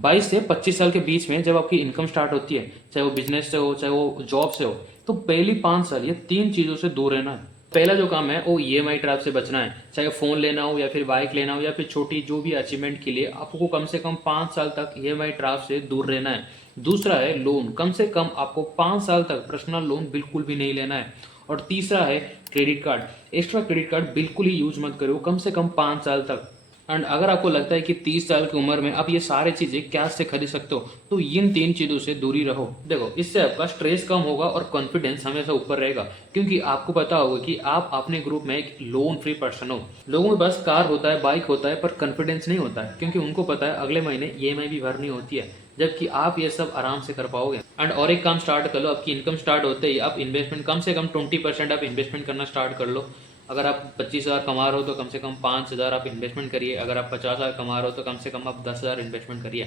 22 से 25 साल के बीच में जब आपकी इनकम स्टार्ट होती है, चाहे वो बिजनेस से हो, चाहे वो जॉब से हो, तो पहली 5 साल ये 3 चीज़ों से दूर रहना है। पहला जो काम है वो ईएमआई ट्रैप से बचना है, चाहे फ़ोन लेना हो या फिर बाइक लेना हो या फिर छोटी जो भी अचीवमेंट के लिए आपको कम से कम 5 साल तक ईएमआई ट्रैप से दूर रहना है। दूसरा है लोन, कम से कम आपको 5 साल तक पर्सनल लोन बिल्कुल भी नहीं लेना है। और तीसरा है credit card, extra credit card बिल्कुल ही यूज मत करो कम से कम 5 साल तक। एंड अगर आपको लगता है कि 30 साल की उम्र में आप ये सारे चीज़ें कैश से खरीद सकते हो, तो इन 3 चीज़ों से दूरी रहो। देखो, इससे आपका स्ट्रेस कम होगा और कॉन्फिडेंस हमेशा ऊपर रहेगा, क्योंकि आपको पता होगा कि आप अपने ग्रुप में एक लोन फ्री पर्सन हो। लोगों के पास कार होता है, बाइक होता है, पर कॉन्फिडेंस नहीं होता है, क्योंकि उनको पता है अगले महीने ईएमआई भी भरनी होती है, जबकि आप ये सब आराम से कर पाओगे। एंड और एक काम स्टार्ट कर लो, आपकी इनकम स्टार्ट होते ही आप इन्वेस्टमेंट कम से कम 20% आप इन्वेस्टमेंट करना स्टार्ट कर लो। अगर आप 25,000 कमा रहे हो तो कम से कम 5,000 आप इन्वेस्टमेंट करिए। अगर आप 50,000 कमा रहे हो तो कम से कम आप 10,000 इन्वेस्टमेंट करिए।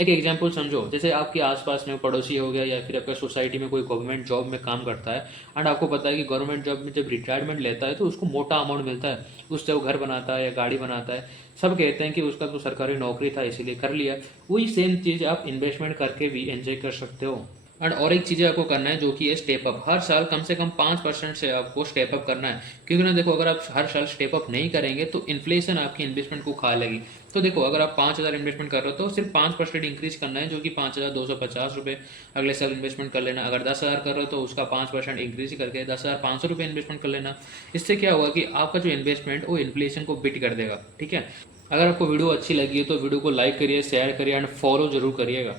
एक एग्जांपल समझो, जैसे आपके आसपास में पड़ोसी हो गया या फिर आपका सोसाइटी में कोई गवर्नमेंट जॉब में काम करता है, एंड आपको पता है कि गवर्नमेंट जॉब में जब रिटायरमेंट लेता है तो उसको मोटा अमाउंट मिलता है, उससे वो घर बनाता है या गाड़ी बनाता है। सब कहते हैं कि उसका तो सरकारी नौकरी था इसीलिए कर लिया। वही सेम चीज़ आप इन्वेस्टमेंट करके भी एंजॉय कर सकते हो। एंड और एक चीज़ आपको करना है जो कि है स्टेप अप। हर साल कम से कम 5% से आपको स्टेप अप करना है, क्योंकि ना देखो, अगर आप हर साल स्टेप अप नहीं करेंगे तो इन्फ्लेशन आपकी इन्वेस्टमेंट को खा लेगी। तो देखो, अगर आप 5,000 इन्वेस्टमेंट कर रहे हो तो सिर्फ 5% इंक्रीज करना है, जो कि 5,250 रुपये अगले साल इन्वेस्टमेंट कर लेना। अगर 10,000 कर रहे हो तो उसका 5% इंक्रीज करके 10,500 रुपये इन्वेस्टमेंट कर लेना। इससे क्या होगा कि आपका जो इन्वेस्टमेंट वो इन्फ्लेशन को बिट कर देगा। ठीक है, अगर आपको वीडियो अच्छी लगी है तो वीडियो को लाइक करिए, शेयर करिए एंड फॉलो जरूर करिएगा।